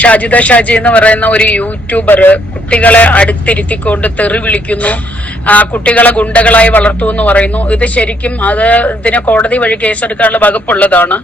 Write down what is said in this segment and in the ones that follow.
ഷാജിദ ഷാജി എന്ന് പറയുന്ന ഒരു യൂട്യൂബർ കുട്ടികളെ അടുത്തിരുത്തിക്കൊണ്ട് തെറി വിളിക്കുന്നു, കുട്ടികളെ ഗുണ്ടകളായി വളർത്തു എന്ന് പറയുന്നു. ഇത് ശരിക്കും ഇതിനെ കോടതി വഴി കേസെടുക്കാനുള്ള വകുപ്പുള്ളതാണ്.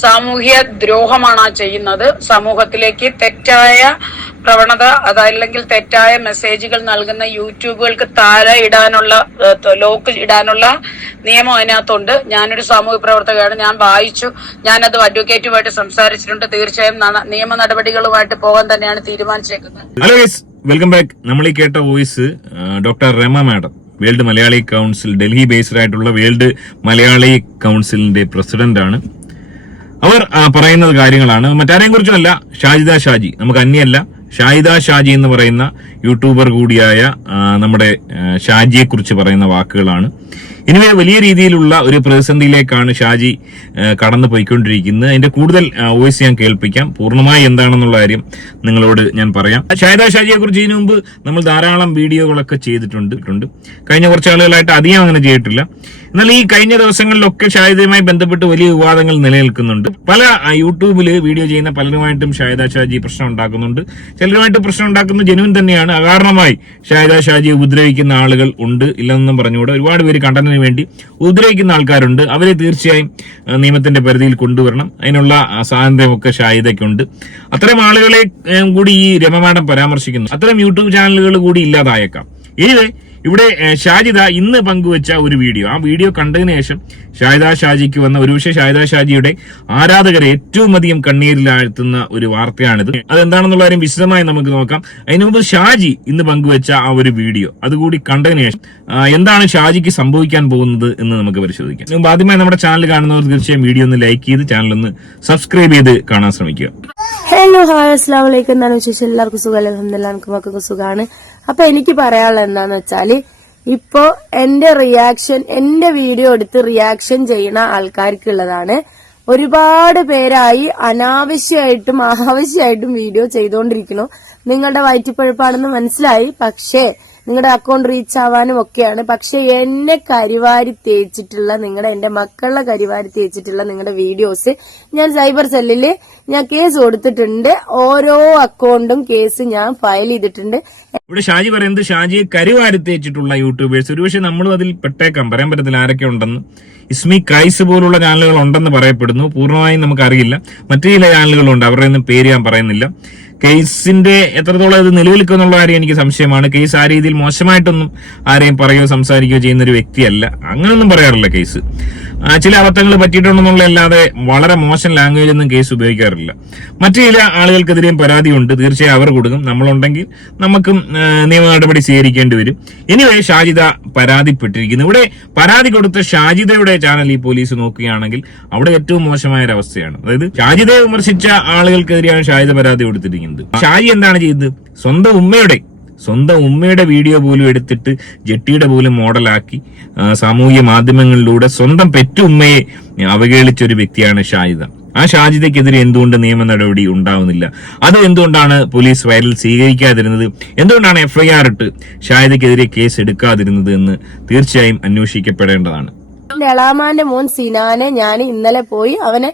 സാമൂഹ്യ ദ്രോഹമാണ് ചെയ്യുന്നത്. സമൂഹത്തിലേക്ക് തെറ്റായ പ്രവണത അതല്ലെങ്കിൽ തെറ്റായ മെസ്സേജുകൾ നൽകുന്ന യൂട്യൂബുകൾക്ക് താഴെ ഇടാനുള്ള ലോക്ക് ഇടാനുള്ള നിയമം അതിനകത്തുണ്ട്. ഞാനൊരു സാമൂഹ്യ പ്രവർത്തകയാണ്, ഞാൻ വായിച്ചു, ഞാനത് അഡ്വക്കേറ്റുമായിട്ട് സംസാരിച്ചിട്ടുണ്ട്. തീർച്ചയായും നിയമ നടപടികളുമായിട്ട് പോകാൻ തന്നെയാണ് തീരുമാനിച്ചേക്കുന്നത്. Hello guys, welcome back. നമ്മൾ ഈ കേട്ട voice doctor Rama madam, world Malayali council, Delhi based ആയിട്ടുള്ള വേൾഡ് മലയാളി കൗൺസിലിന്റെ പ്രസിഡന്റ് ആണ്. അവർ പറയുന്ന കാര്യങ്ങളാണ്. മറ്റാരെയും കുറിച്ചുമല്ല, ഷാജിദ ഷാജി, നമുക്ക് അന്യല്ല. ഷാജിദ ഷാജി എന്ന് പറയുന്ന യൂട്യൂബർ കൂടിയായ നമ്മുടെ ഷാജിയെ കുറിച്ച് പറയുന്ന വാക്കുകളാണ്. ഇനി വലിയ രീതിയിലുള്ള ഒരു പ്രതിസന്ധിയിലേക്കാണ് ഷാജി കടന്നു പോയിക്കൊണ്ടിരിക്കുന്നത്. അതിന്റെ കൂടുതൽ വോയിസ് ഞാൻ കേൾപ്പിക്കാം. പൂർണ്ണമായി എന്താണെന്നുള്ള കാര്യം നിങ്ങളോട് ഞാൻ പറയാം. ഷാജിദ ഷാജിയെ കുറിച്ച് ഇതിനു മുമ്പ് നമ്മൾ ധാരാളം വീഡിയോകളൊക്കെ ചെയ്തിട്ടുണ്ട്. കഴിഞ്ഞ കുറച്ച് ആളുകളായിട്ട് അധികം അങ്ങനെ ചെയ്തിട്ടില്ല. എന്നാൽ ഈ കഴിഞ്ഞ ദിവസങ്ങളിലൊക്കെ ഷാജിദയുമായി ബന്ധപ്പെട്ട് വലിയ വിവാദങ്ങൾ നിലനിൽക്കുന്നുണ്ട്. പല യൂട്യൂബിൽ വീഡിയോ ചെയ്യുന്ന പലരുമായിട്ടും ഷാജിദ ഷാജി പ്രശ്നം ഉണ്ടാക്കുന്നുണ്ട്. ചിലരുമായിട്ട് പ്രശ്നം ഉണ്ടാക്കുന്നത് ജെനുവിൻ തന്നെയാണ്. അകാരണമായി ഷാജിദ ഷാജിയെ ഉപദ്രവിക്കുന്ന ആളുകൾ ഉണ്ട്, ഇല്ലെന്നും പറഞ്ഞുകൂടെ ഒരുപാട് പേര് കണ്ടന്റിന് വേണ്ടി ഉപദ്രവിക്കുന്ന ആൾക്കാരുണ്ട്. അവരെ തീർച്ചയായും നിയമത്തിന്റെ പരിധിയിൽ കൊണ്ടുവരണം. അതിനുള്ള സ്വാതന്ത്ര്യമൊക്കെ ഷാജിദയ്ക്കുണ്ട്. അത്തരം ആളുകളെ കൂടി ഈ രമ മാഡം പരാമർശിക്കുന്നു. അത്തരം യൂട്യൂബ് ചാനലുകൾ കൂടി ഇല്ലാതായേക്കാം. ഇവിടെ ഷാജിദ ഇന്ന് പങ്കുവച്ച ഒരു വീഡിയോ, ആ വീഡിയോ കണ്ടതിന് ശേഷം ഷാജിദ ഷാജിക്ക് വന്ന ഒരുപക്ഷെ ഷാജിദ ഷാജിയുടെ ആരാധകരെ ഏറ്റവും അധികം കണ്ണീരിലാഴ്ത്തുന്ന ഒരു വാർത്തയാണിത്. അതെന്താണെന്നുള്ള കാര്യം വിശദമായി നമുക്ക് നോക്കാം. അതിനു മുമ്പ് ഷാജി ഇന്ന് പങ്കുവച്ച ആ ഒരു വീഡിയോ അതുകൂടി കണ്ടതിന് ശേഷം എന്താണ് ഷാജിക്ക് സംഭവിക്കാൻ പോകുന്നത് എന്ന് നമുക്ക് പരിശോധിക്കാം. മുമ്പ് ആദ്യമായി നമ്മുടെ ചാനൽ കാണുന്നവർ തീർച്ചയായും വീഡിയോ ഒന്ന് ലൈക്ക് ചെയ്ത് ചാനൽ ഒന്ന് സബ്സ്ക്രൈബ് ചെയ്ത് കാണാൻ ശ്രമിക്കുക. ഹലോ, ഹായ്, അസ്സലാമു അലൈക്കും. എന്താണ് വിശേഷം? എല്ലാവർക്കും സുഖമല്ലേ? അൽഹംദുലില്ലാഹ്, നമുക്ക് മക്കൾക്ക് സുഖമാണ്. അപ്പൊ എനിക്ക് പറയാനുള്ളത് എന്താന്ന് വെച്ചാല്, ഇപ്പോ എന്റെ വീഡിയോ എടുത്ത് റിയാക്ഷൻ ചെയ്യുന്ന ആൾക്കാർക്കുള്ളതാണ്. ഒരുപാട് പേരായി അനാവശ്യമായിട്ടും ആവശ്യമായിട്ടും വീഡിയോ ചെയ്തുകൊണ്ടിരിക്കുന്നു. നിങ്ങളുടെ വയറ്റിപ്പഴുപ്പാണെന്ന് മനസ്സിലായി. പക്ഷേ നിങ്ങളുടെ അക്കൗണ്ട് റീച്ച് ആവാനും ഒക്കെയാണ്. പക്ഷെ എന്നെ കരിവാരി തേച്ചിട്ടുള്ള എന്റെ മക്കളുടെ കരിവാരി തേച്ചിട്ടുള്ള നിങ്ങളുടെ വീഡിയോസ് ഞാൻ സൈബർ സെല്ലില് ഞാൻ കേസ് കൊടുത്തിട്ടുണ്ട്. ഓരോ അക്കൗണ്ടും കേസ് ഞാൻ ഫയൽ ചെയ്തിട്ടുണ്ട്. ഇവിടെ ഷാജി പറയുന്നത് ഷാജിയെ കരിവാരി തേച്ചിട്ടുള്ള യൂട്യൂബേഴ്സ് ഒരുപക്ഷെ നമ്മളും അതിൽ പെട്ടേക്കാം, പറയാൻ പറ്റത്തില്ല ആരൊക്കെ ഉണ്ടെന്ന്. ഇസ്മി കൈസ് പോലുള്ള ചാനലുകൾ ഉണ്ടെന്ന് പറയപ്പെടുന്നു. പൂർണ്ണമായും നമുക്കറിയില്ല. മറ്റു ചില ചാനലുകളുണ്ട്, അവരുടെ ഒന്നും പേര് ഞാൻ പറയുന്നില്ല. കേസിന്റെ എത്രത്തോളം ഇത് നിലനിൽക്കുന്നുള്ള കാര്യം എനിക്ക് സംശയമാണ്. കേസ് ആ രീതിയിൽ മോശമായിട്ടൊന്നും ആരെയും പറയുകയോ സംസാരിക്കുകയോ ചെയ്യുന്ന ഒരു വ്യക്തിയല്ല. അങ്ങനൊന്നും പറയാറില്ല. കേസ് ചില അബദ്ധങ്ങൾ പറ്റിയിട്ടുണ്ടെന്നുള്ളതല്ലാതെ വളരെ മോശം ലാംഗ്വേജ് ഒന്നും കേസ് ഉപയോഗിക്കാറില്ല. മറ്റു ചില ആളുകൾക്കെതിരെയും പരാതിയുണ്ട്. തീർച്ചയായും അവർ കൊടുക്കും. നമ്മളുണ്ടെങ്കിൽ നമുക്കും നിയമ നടപടി സ്വീകരിക്കേണ്ടി വരും. എനിവേ, ഷാജിദ പരാതിപ്പെട്ടിരിക്കുന്നു. ഇവിടെ പരാതി കൊടുത്ത ഷാജിദയുടെ ചാനൽ ഈ പോലീസ് നോക്കുകയാണെങ്കിൽ അവിടെ ഏറ്റവും മോശമായ ഒരു അവസ്ഥയാണ്. അതായത് ഷാജിദയെ വിമർശിച്ച ആളുകൾക്കെതിരെയാണ് ഷാജിദ പരാതി കൊടുത്തിരിക്കുന്നത്. ഷാജി എന്താണ് ചെയ്തത്? സ്വന്തം ഉമ്മയുടെ വീഡിയോ പോലും എടുത്തിട്ട് ജെട്ടിയുടെ പോലും മോഡലാക്കി സാമൂഹ്യ മാധ്യമങ്ങളിലൂടെ സ്വന്തം പെറ്റുമ്മയെ അവഹേളിച്ച ഒരു വ്യക്തിയാണ് ഷാജിദ. ആ ഷാജിദയ്ക്കെതിരെ എന്തുകൊണ്ട് നിയമ നടപടി ഉണ്ടാവുന്നില്ല? അത് എന്തുകൊണ്ടാണ് പോലീസ് വൈറൽ സ്വീകരിക്കാതിരുന്നത്? എന്തുകൊണ്ടാണ് FIR ഇട്ട് ഷാജിദയ്ക്കെതിരെ കേസ് എടുക്കാതിരുന്നത് എന്ന് തീർച്ചയായും അന്വേഷിക്കപ്പെടേണ്ടതാണ്. എളാമാന്റെ മോൻ സിനാനെ ഞാൻ ഇന്നലെ പോയി അവനെ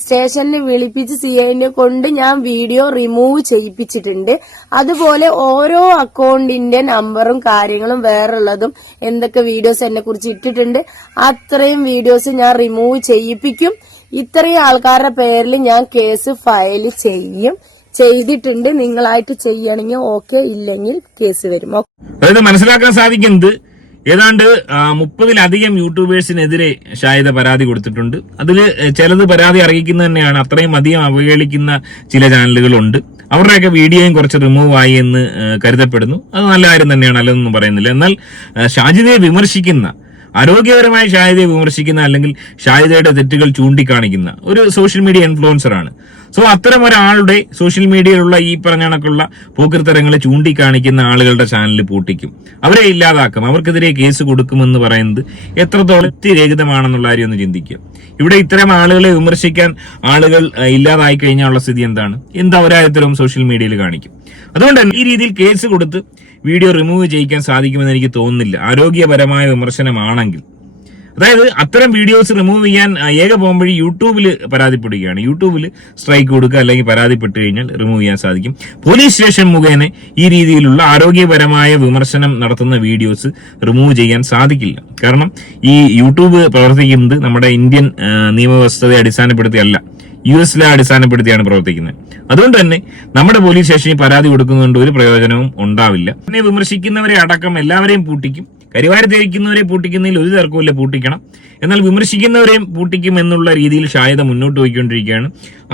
സ്റ്റേഷനിൽ വിളിപ്പിച്ച് CIനെ കൊണ്ട് ഞാൻ വീഡിയോ റിമൂവ് ചെയ്യിപ്പിച്ചിട്ടുണ്ട്. അതുപോലെ ഓരോ അക്കൗണ്ടിന്റെ നമ്പറും കാര്യങ്ങളും വേറുള്ളതും എന്തൊക്കെ വീഡിയോസ് എന്നെ കുറിച്ച് ഇട്ടിട്ടുണ്ട് അത്രയും വീഡിയോസ് ഞാൻ റിമൂവ് ചെയ്യിപ്പിക്കും. ഇത്രയും ആൾക്കാരുടെ പേരിൽ ഞാൻ കേസ് ഫയൽ ചെയ്തിട്ടുണ്ട്. നിങ്ങളായിട്ട് ചെയ്യണമെങ്കിൽ ഓക്കെ, ഇല്ലെങ്കിൽ കേസ് വരും. അതായത് മനസ്സിലാക്കാൻ സാധിക്കുന്നത് ഏതാണ്ട് 30-ലധികം യൂട്യൂബേഴ്സിനെതിരെ ഷാജിദ പരാതി കൊടുത്തിട്ടുണ്ട്. അതിൽ ചിലത് പരാതി അറിയിക്കുന്നത് തന്നെയാണ്. അത്രയും അധികം അവഹേളിക്കുന്ന ചില ചാനലുകളുണ്ട്. അവരുടെയൊക്കെ വീഡിയോയും കുറച്ച് റിമൂവ് ആയി എന്ന് കരുതപ്പെടുന്നു. അത് നല്ല കാര്യം തന്നെയാണ്, അല്ലെന്നൊന്നും പറയുന്നില്ല. എന്നാൽ ഷാജിദയെ വിമർശിക്കുന്ന, ആരോഗ്യപരമായി ഷാജിദയെ വിമർശിക്കുന്ന അല്ലെങ്കിൽ ഷാജിദയുടെ തെറ്റുകൾ ചൂണ്ടിക്കാണിക്കുന്ന ഒരു സോഷ്യൽ മീഡിയ ഇൻഫ്ലുവൻസറാണ്. സോ അത്തരം ഒരാളുടെ സോഷ്യൽ മീഡിയയിലുള്ള ഈ പറഞ്ഞ കണക്കുള്ള പോക്കൃത്തരങ്ങളെ ചൂണ്ടിക്കാണിക്കുന്ന ആളുകളുടെ ചാനൽ പൂട്ടിക്കും, അവരെ ഇല്ലാതാക്കും, അവർക്കെതിരെ കേസ് കൊടുക്കുമെന്ന് പറയുന്നത് എത്രത്തോളം യുക്തിരഹിതമാണെന്നുള്ള കാര്യം ഒന്ന് ചിന്തിക്കുക. ഇവിടെ ഇത്തരം ആളുകളെ വിമർശിക്കാൻ ആളുകൾ ഇല്ലാതായി കഴിഞ്ഞാലുള്ള സ്ഥിതി എന്താണ്? അവരായത്തരം സോഷ്യൽ മീഡിയയിൽ കാണിക്കും. അതുകൊണ്ട് തന്നെ ഈ രീതിയിൽ കേസ് കൊടുത്ത് വീഡിയോ റിമൂവ് ചെയ്യിക്കാൻ സാധിക്കുമെന്ന് എനിക്ക് തോന്നുന്നില്ല. ആരോഗ്യപരമായ വിമർശനമാണെങ്കിൽ അതായത് അത്തരം വീഡിയോസ് റിമൂവ് ചെയ്യാൻ ഏക പോകുമ്പോഴി യൂട്യൂബിൽ പരാതിപ്പെടുകയാണ്. യൂട്യൂബിൽ സ്ട്രൈക്ക് കൊടുക്കുക, അല്ലെങ്കിൽ പരാതിപ്പെട്ട് കഴിഞ്ഞാൽ റിമൂവ് ചെയ്യാൻ സാധിക്കും. പോലീസ് സ്റ്റേഷൻ മുഖേന ഈ രീതിയിലുള്ള ആരോഗ്യപരമായ വിമർശനം നടത്തുന്ന വീഡിയോസ് റിമൂവ് ചെയ്യാൻ സാധിക്കില്ല. കാരണം ഈ യൂട്യൂബ് പ്രവർത്തിക്കുന്നത് നമ്മുടെ ഇന്ത്യൻ നിയമവ്യവസ്ഥയെ അടിസ്ഥാനപ്പെടുത്തിയല്ല, US-ലെ അടിസ്ഥാനപ്പെടുത്തിയാണ് പ്രവർത്തിക്കുന്നത്. അതുകൊണ്ട് തന്നെ നമ്മുടെ പോലീസ് സ്റ്റേഷനിൽ പരാതി കൊടുക്കുന്നതുകൊണ്ട് ഒരു പ്രയോജനവും ഉണ്ടാവില്ല. പിന്നെ വിമർശിക്കുന്നവരെ അടക്കം എല്ലാവരെയും പൂട്ടിക്കും. കരിവാരി തേക്കുന്നവരെ പൂട്ടിക്കുന്നതിൽ ഒരു തർക്കമില്ല, പൂട്ടിക്കണം. എന്നാൽ വിമർശിക്കുന്നവരെയും പൂട്ടിക്കും എന്നുള്ള രീതിയിൽ ഷാജിദ മുന്നോട്ട് പോയിക്കൊണ്ടിരിക്കുകയാണ്.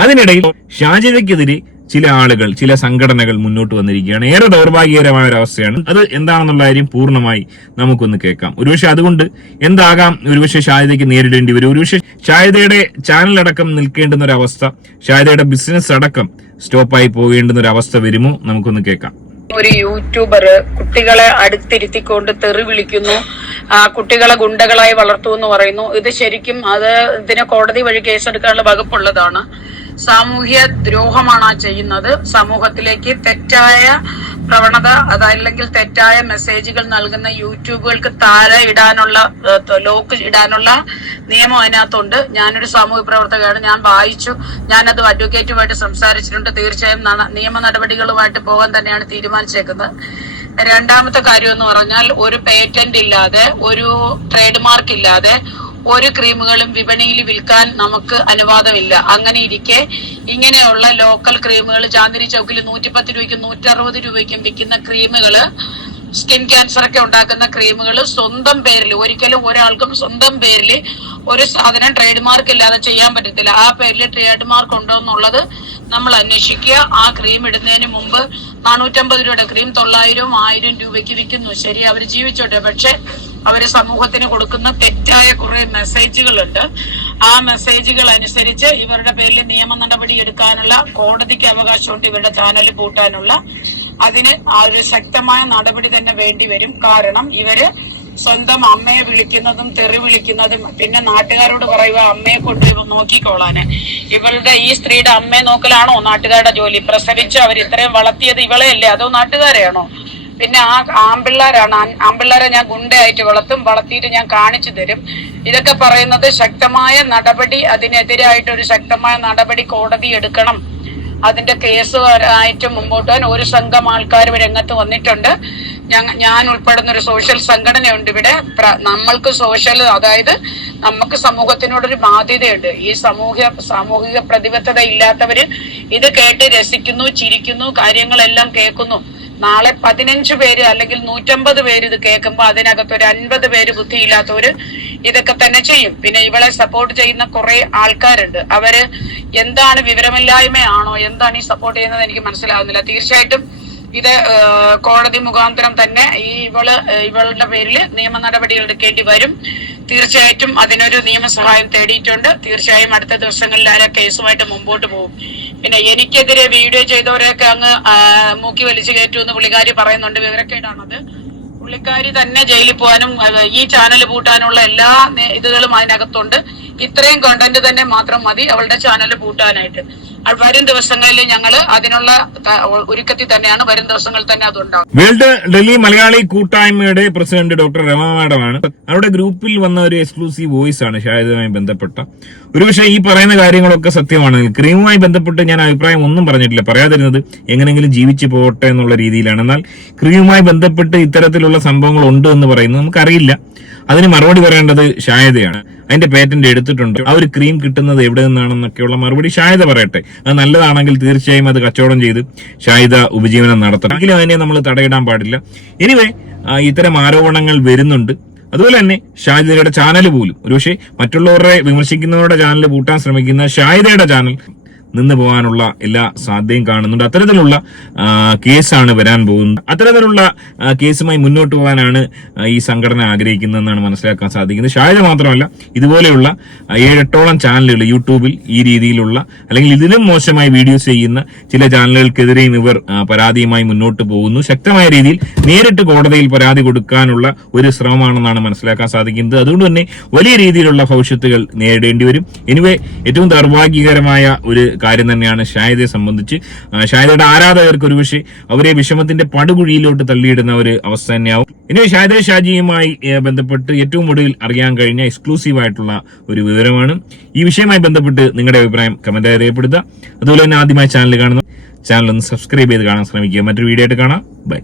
അതിനിടയിൽ ഷാജിദയ്ക്കെതിരെ ചില ആളുകൾ, ചില സംഘടനകൾ മുന്നോട്ട് വന്നിരിക്കുകയാണ്. ഏറെ ദൗർഭാഗ്യകരമായ ഒരു അവസ്ഥയാണ്. അത് എന്താണെന്നുള്ള കാര്യം പൂർണ്ണമായി നമുക്കൊന്ന് കേൾക്കാം. ഒരുപക്ഷെ അതുകൊണ്ട് എന്താകാം ഒരുപക്ഷെ ഷാജിദയ്ക്ക് നേരിടേണ്ടി വരും. ഒരുപക്ഷെ ഷാജിദയുടെ ചാനലടക്കം നിൽക്കേണ്ടുന്ന ഒരു അവസ്ഥ, ഷാജിദയുടെ ബിസിനസ് അടക്കം സ്റ്റോപ്പായി പോകേണ്ടുന്ന ഒരു അവസ്ഥ വരുമോ? നമുക്കൊന്ന് കേൾക്കാം. ഒരു യൂട്യൂബർ കുട്ടികളെ അടുത്തിരുത്തിക്കൊണ്ട് തെറി വിളിക്കുന്നു, കുട്ടികളെ ഗുണ്ടകളായി വളർത്തു എന്ന് പറയുന്നു. ഇത് ശരിക്കും ഇതിന് കോടതി വഴി കേസെടുക്കാനുള്ള വകുപ്പുള്ളതാണ്. സാമൂഹ്യ ദ്രോഹമാണ് ആ ചെയ്യുന്നത്. സമൂഹത്തിലേക്ക് തെറ്റായ പ്രവണത, അതല്ലെങ്കിൽ തെറ്റായ മെസ്സേജുകൾ നൽകുന്ന യൂട്യൂബുകൾക്ക് താഴെ ഇടാനുള്ള, ലോക്ക് ഇടാനുള്ള നിയമം അതിനകത്തുണ്ട്. ഞാനൊരു സാമൂഹ്യ പ്രവർത്തകയാണ്, ഞാൻ വായിച്ചു, ഞാനത് അഡ്വക്കേറ്റുമായിട്ട് സംസാരിച്ചിട്ടുണ്ട്. തീർച്ചയായും നിയമ നടപടികളുമായിട്ട് പോകാൻ തന്നെയാണ് തീരുമാനിച്ചേക്കുന്നത്. രണ്ടാമത്തെ കാര്യം എന്ന് പറഞ്ഞാൽ, ഒരു പേറ്റന്റ് ഇല്ലാതെ, ഒരു ട്രേഡ് മാർക്ക് ഇല്ലാതെ ഒരു ക്രീമുകളും വിപണിയിൽ വിൽക്കാൻ നമുക്ക് അനുവാദമില്ല. അങ്ങനെ ഇരിക്കെ ഇങ്ങനെയുള്ള ലോക്കൽ ക്രീമുകൾ ചാന്ദിനി ചൗക്കിൽ 110 രൂപയ്ക്കും 160 രൂപയ്ക്കും വിൽക്കുന്ന ക്രീമുകള്, സ്കിൻ ക്യാൻസർ ഒക്കെ ഉണ്ടാക്കുന്ന ക്രീമുകൾ സ്വന്തം പേരിൽ, ഒരിക്കലും ഒരാൾക്കും സ്വന്തം പേരിൽ ഒരു സാധനം ട്രേഡ് മാർക്ക് ഇല്ലാതെ ചെയ്യാൻ പറ്റത്തില്ല. ആ പേരിൽ ട്രേഡ് മാർക്ക് ഉണ്ടോ എന്നുള്ളത് നമ്മൾ അന്വേഷിക്കുക. ആ ക്രീം ഇടുന്നതിന് മുമ്പ് 450 രൂപയുടെ ക്രീം 900-ഉം 1000 രൂപയ്ക്ക് വിൽക്കുന്നു. ശരി, അവർ ജീവിച്ചോട്ടെ. പക്ഷെ അവര് സമൂഹത്തിന് കൊടുക്കുന്ന തെറ്റായ കുറെ മെസ്സേജുകളുണ്ട്. ആ മെസ്സേജുകൾ അനുസരിച്ച് ഇവരുടെ പേരിൽ നിയമ നടപടി എടുക്കാനുള്ള കോടതിക്ക് അവകാശമുണ്ട്. ഇവരുടെ ചാനൽ പൂട്ടാനുള്ള അതിന് ഒരു ശക്തമായ നടപടി തന്നെ വേണ്ടി വരും. കാരണം ഇവര് സ്വന്തം അമ്മയെ വിളിക്കുന്നതും തെറി വിളിക്കുന്നതും, പിന്നെ നാട്ടുകാരോട് പറയുക അമ്മയെ കൊണ്ട് നോക്കിക്കോളാന്. ഇവളുടെ ഈ സ്ത്രീയുടെ അമ്മയെ നോക്കലാണോ നാട്ടുകാരുടെ ജോലി? പ്രസവിച്ച് അവർ ഇത്രയും വളർത്തിയത് ഇവളെയല്ലേ, അതോ നാട്ടുകാരെയാണോ? പിന്നെ ആ ആമ്പിള്ളേരെ ഞാൻ ഗുണ്ടയായിട്ട് വളർത്തിയിട്ട് ഞാൻ കാണിച്ചു തരും. ഇതൊക്കെ പറയുന്നത് ശക്തമായ നടപടി, അതിനെതിരായിട്ട് ഒരു ശക്തമായ നടപടി കോടതി എടുക്കണം. അതിന്റെ കേസ് ആയിട്ട് മുമ്പോട്ട് പോകാൻ ഒരു സംഘം ആൾക്കാർ രംഗത്ത് വന്നിട്ടുണ്ട്. ഞാൻ ഉൾപ്പെടുന്ന ഒരു സോഷ്യൽ സംഘടനയുണ്ട് ഇവിടെ. നമ്മൾക്ക് സോഷ്യൽ, അതായത് നമുക്ക് സമൂഹത്തിനോടൊരു ബാധ്യതയുണ്ട്. ഈ സാമൂഹിക പ്രതിബദ്ധത ഇല്ലാത്തവര് ഇത് കേട്ട് രസിക്കുന്നു, ചിരിക്കുന്നു, കാര്യങ്ങളെല്ലാം കേൾക്കുന്നു. നാളെ 15 പേര് അല്ലെങ്കിൽ 150 പേര് ഇത് കേൾക്കുമ്പോ അതിനകത്ത് ഒരു 50 പേര് ബുദ്ധിയില്ലാത്തവര് ഇതൊക്കെ തന്നെ ചെയ്യും. പിന്നെ ഇവളെ സപ്പോർട്ട് ചെയ്യുന്ന കുറെ ആൾക്കാരുണ്ട്. അവര് എന്താണ്, വിവരമില്ലായ്മയാണോ, എന്താണ് ഈ സപ്പോർട്ട് ചെയ്യുന്നത് എനിക്ക് മനസ്സിലാവുന്നില്ല. തീർച്ചയായിട്ടും ഇത് കോടതി മുഖാന്തരം തന്നെ ഇവളുടെ പേരിൽ നിയമ നടപടികൾ എടുക്കേണ്ടി വരും. തീർച്ചയായിട്ടും അതിനൊരു നിയമസഹായം തേടിയിട്ടുണ്ട്. തീർച്ചയായും അടുത്ത ദിവസങ്ങളിൽ ആ കേസുമായിട്ട് മുമ്പോട്ട് പോകും. പിന്നെ എനിക്കെതിരെ വീഡിയോ ചെയ്തവരെയൊക്കെ അങ്ങ് മൂക്കി വലിച്ചു കയറ്റുമെന്ന് പുള്ളിക്കാരി പറയുന്നുണ്ട്. വിവരക്കേടാണത്. പുള്ളിക്കാരി തന്നെ ജയിലിൽ പോകാനും ഈ ചാനൽ പൂട്ടാനുള്ള എല്ലാ ഇതുകളും അതിനകത്തുണ്ട്. ഇത്രയും കണ്ടന്റ് തന്നെ മാത്രം മതി അവളുടെ ചാനൽ പൂട്ടാനായിട്ട്. വരും ദിവസങ്ങളിൽ ഞങ്ങൾ അതിനുള്ള ഒരുക്കത്തിൽ തന്നെയാണ്. വരും ദിവസങ്ങളിൽ തന്നെ അതുണ്ടാവും. വേൾഡ് ഡൽഹി മലയാളി കൂട്ടായ്മയുടെ പ്രസിഡന്റ് ഡോക്ടർ രമ മാഡമാണ്. അവരുടെ ഗ്രൂപ്പിൽ വന്ന ഒരു എക്സ്ക്ലൂസീവ് വോയിസ് ആണ് ഷാജിദുമായി ബന്ധപ്പെട്ട. ഒരുപക്ഷെ ഈ പറയുന്ന കാര്യങ്ങളൊക്കെ സത്യമാണ്. ക്രീമുമായി ബന്ധപ്പെട്ട് ഞാൻ അഭിപ്രായം ഒന്നും പറഞ്ഞിട്ടില്ല. പറയാതിരുന്നത് എങ്ങനെങ്കിലും ജീവിച്ചു പോകട്ടെ എന്നുള്ള രീതിയിലാണ്. എന്നാൽ ക്രീമുമായി ബന്ധപ്പെട്ട് ഇത്തരത്തിലുള്ള സംഭവങ്ങൾ ഉണ്ട് എന്ന് പറയുന്നത് നമുക്കറിയില്ല. അതിന് മറുപടി പറയേണ്ടത് ഷാജിദയാണ്. അതിന്റെ പേറ്റന്റ് എടുത്തിട്ടുണ്ട്. ആ ഒരു ക്രീം കിട്ടുന്നത് എവിടെ നിന്നാണെന്നൊക്കെയുള്ള മറുപടി ഷാജിദ പറയട്ടെ. അത് നല്ലതാണെങ്കിൽ തീർച്ചയായും അത് കച്ചവടം ചെയ്ത് ഷാജിദ ഉപജീവനം നടത്തണം. എങ്കിലും അതിനെ നമ്മൾ തടയിടാൻ പാടില്ല. എനിവേ, ഇത്തരം ആരോപണങ്ങൾ വരുന്നുണ്ട്. അതുപോലെ തന്നെ ഷാജിദയുടെ ചാനൽ പോലും ഒരുപക്ഷെ മറ്റുള്ളവരുടെ വിമർശിക്കുന്നവരുടെ ചാനൽ പൂട്ടാൻ ശ്രമിക്കുന്ന ഷാജിദയുടെ ചാനൽ നിന്ന് പോകാനുള്ള എല്ലാ സാധ്യതയും കാണുന്നുണ്ട്. അത്തരത്തിലുള്ള കേസാണ് വരാൻ പോകുന്നത്. അത്തരത്തിലുള്ള കേസുമായി മുന്നോട്ട് പോകാനാണ് ഈ സംഘടന ആഗ്രഹിക്കുന്നതെന്നാണ് മനസ്സിലാക്കാൻ സാധിക്കുന്നത്. ഷാജിദ മാത്രമല്ല, ഇതുപോലെയുള്ള 7-8ഓളം ചാനലുകൾ യൂട്യൂബിൽ ഈ രീതിയിലുള്ള അല്ലെങ്കിൽ ഇതിലും മോശമായി വീഡിയോസ് ചെയ്യുന്ന ചില ചാനലുകൾക്കെതിരെയും ഇവർ പരാതിയുമായി മുന്നോട്ട് പോകുന്നു. ശക്തമായ രീതിയിൽ നേരിട്ട് കോടതിയിൽ പരാതി കൊടുക്കാനുള്ള ഒരു ശ്രമമാണെന്നാണ് മനസ്സിലാക്കാൻ സാധിക്കുന്നത്. അതുകൊണ്ട് തന്നെ വലിയ രീതിയിലുള്ള ഭവിഷ്യത്തുകൾ നേരിടേണ്ടി വരും. എനിവേ, ഏറ്റവും ദൗർഭാഗ്യകരമായ ഒരു കാര്യം തന്നെയാണ് ഷാഹിദയെ സംബന്ധിച്ച്. ഷാഹിദയുടെ ആരാധകർക്ക് ഒരുപക്ഷെ അവരെ വിഷമത്തിന്റെ പടുകുഴിയിലോട്ട് തള്ളിയിടുന്ന ഒരു അവസ്ഥ തന്നെയാവും. ഇനി ഷാഹിദ ഷാജിയുമായി ബന്ധപ്പെട്ട് ഏറ്റവും ഒടുവിൽ അറിയാൻ കഴിഞ്ഞ എക്സ്ക്ലൂസീവ് ആയിട്ടുള്ള ഒരു വിവരമാണ്. ഈ വിഷയവുമായി ബന്ധപ്പെട്ട് നിങ്ങളുടെ അഭിപ്രായം കമന്റായി രേഖപ്പെടുത്തുക. അതുപോലെ തന്നെ ആദ്യമായി ചാനൽ കാണുന്നു, ചാനൽ ഒന്ന് സബ്സ്ക്രൈബ് ചെയ്ത് കാണാൻ ശ്രമിക്കുക. മറ്റൊരു വീഡിയോ ആയിട്ട് കാണാം. ബൈ.